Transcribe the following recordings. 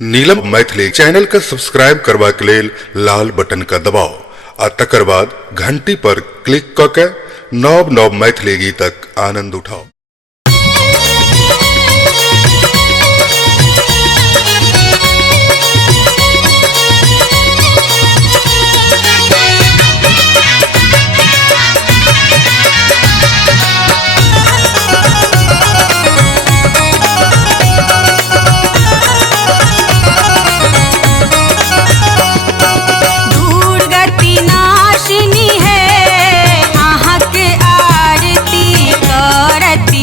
नीलम Maithili channel का subscribe करबा के लेल लाल बटन का दबाओ आ तकर बाद घंटी पर क्लिक क के नव नव मैथिली गीतक आनंद उठाओ। है आहा के आरती करती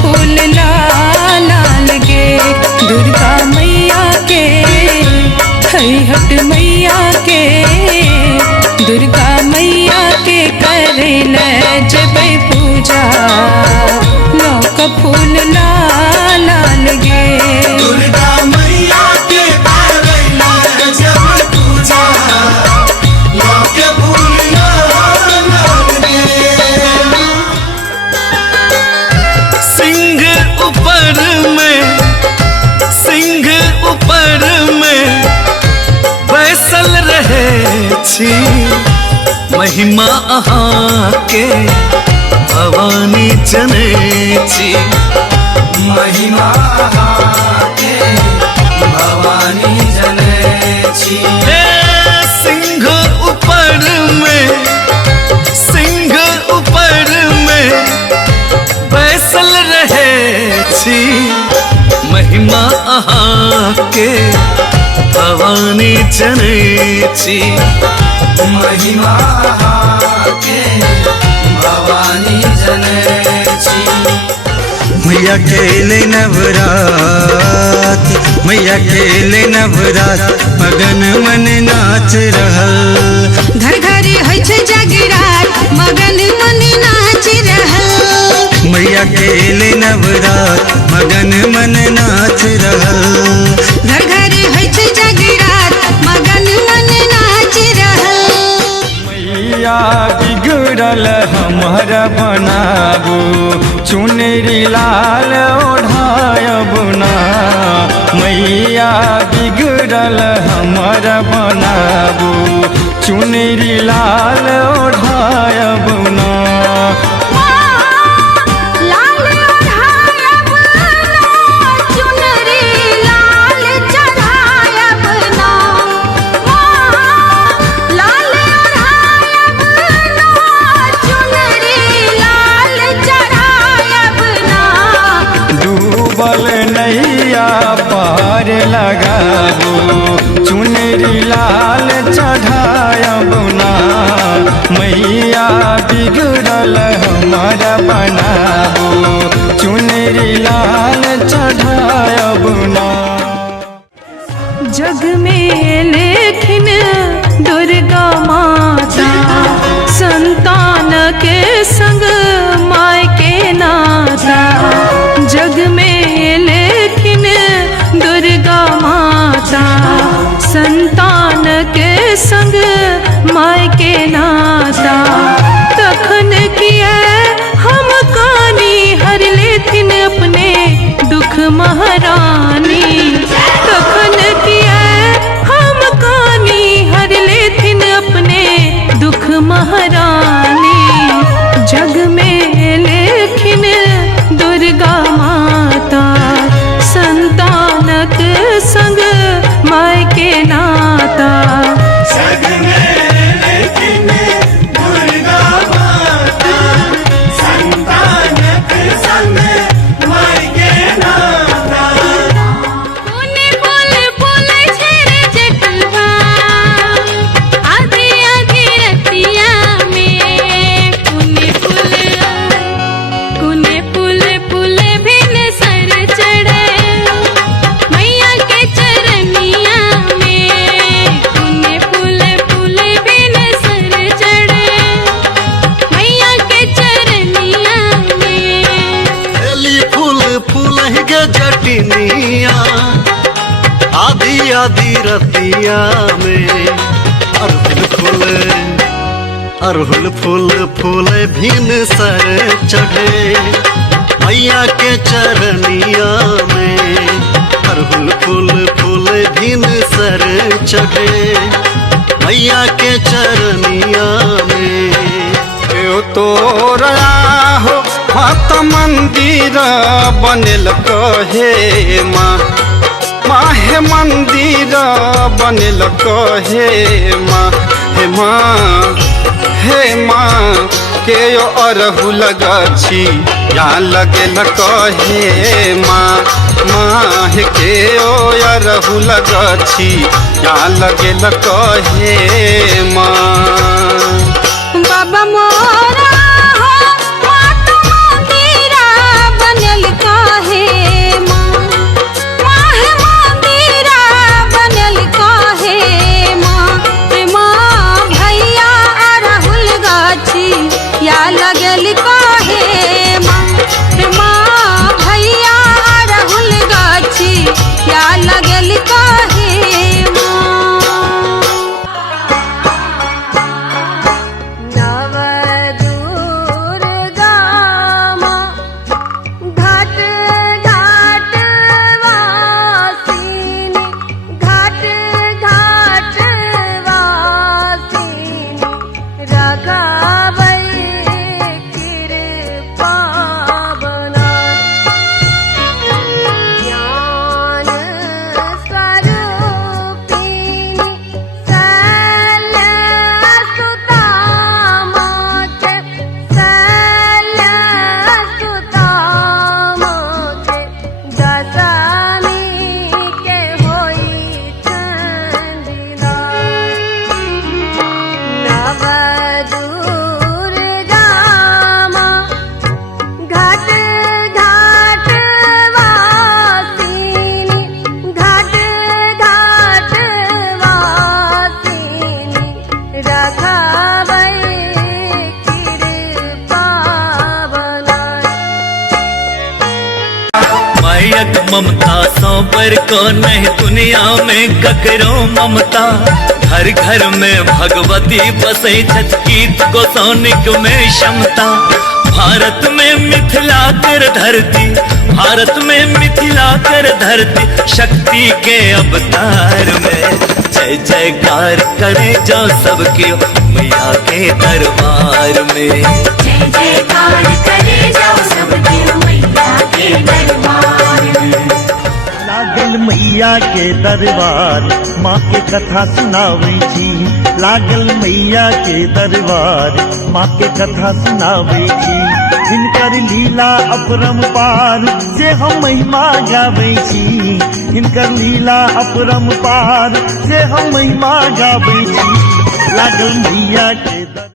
फूल लाल गे दुर्गा मैया के हट मैया के दुर्गा मैया के करेल जबै पूजा लौक फूल लाल गे दुर्गा मैया के करेल जबै पूजा लौक फूल लाल गे। सिंह ऊपर में बैसल रहे छी महिमा अहाँ के भवानी जने छी महिमा के भवानी जने छी। सिंह ऊपर में बैसल रहे छी महिमा अहाँ के भवानी जने छी महिमा के भवानी जने छी। मैया खेले नवरात मैया खेले नवरात मगन मन नाच रहल घर घर होइ छै जगरात मगन मन नाच रहल मैया खेले नवरात मगन मन नाच रहल घर घर होइ छै जगरात मगन मन नाच रहल मैया बिगड़ल हमर बनाबू चुनरी लाल ओढ़ायब ना मैया बिगड़ल हमर बनाबू चुनरी लाल ओढ़ायब ना नैया पार लगाबू चुनरी लाल चढ़ायब ना मैया बिगड़ल हमर बनाबू चुनरी लाल चढ़ायब ना। जग में लेकिन दुर्गा माता संतान के संग माय के नाता जग में लेकिन दुर्गा माता संतान के संग माय के नाता तखन किया हम कानी हर लेथिन अपने दुख महारानी तखन किया हम कानी हर लेथिन अपने दुख महारानी जग में लेकिन दुर्गा माता संतानक संग माय के नाता जग में लेकिन दुर्गा माता संतानक संग माय के नाता। पुने बोल बोल छेरे जटुआ आधी आधी रतिया में पुने पुल बिन सर चढ़े मैया के चरनिया में पुने पुल बिन सर चढ़े मैया के चरनिया में एली फूल गे जटिनिया आधी आधी रतिया में अरहुल फूल भिन सर चढ़े मैया के चरनिया में अरहुल फूल भिन सर चढ़े मैया के चरनिया में। तोरा हो मत मंदिर बनल कहे माँ हे मंदिर बनल कहे हे माँ के अरहुल गछि या लगल कहे माँ हे के अरहुल गछि या लगल कहे माँ। बाबा मोरा हो मात मंदिरा बनल एक ममता सौ पर को नहीं दुनिया में ककरो ममता। घर घर में भगवती बसे गीत गोसानिक में क्षमता। भारत में मिथिला कर धरती, भारत में मिथिला कर धरती, शक्ति के अवतार में जय जयकार करे जो सबके मैया के दरबार में। जय जयकार करे जाओ सबके मैया के दरबार में। लागल मैया के दरबार माँ के कथा सुनावे छी। लागल मैया के दरबार माँ के कथा सुनावे छी। हिनकर लीला अपरंपार से हम महिमा गावे छी। हिनकर लीला अपरंपार से हम महिमा गावे छी। लागल मैया के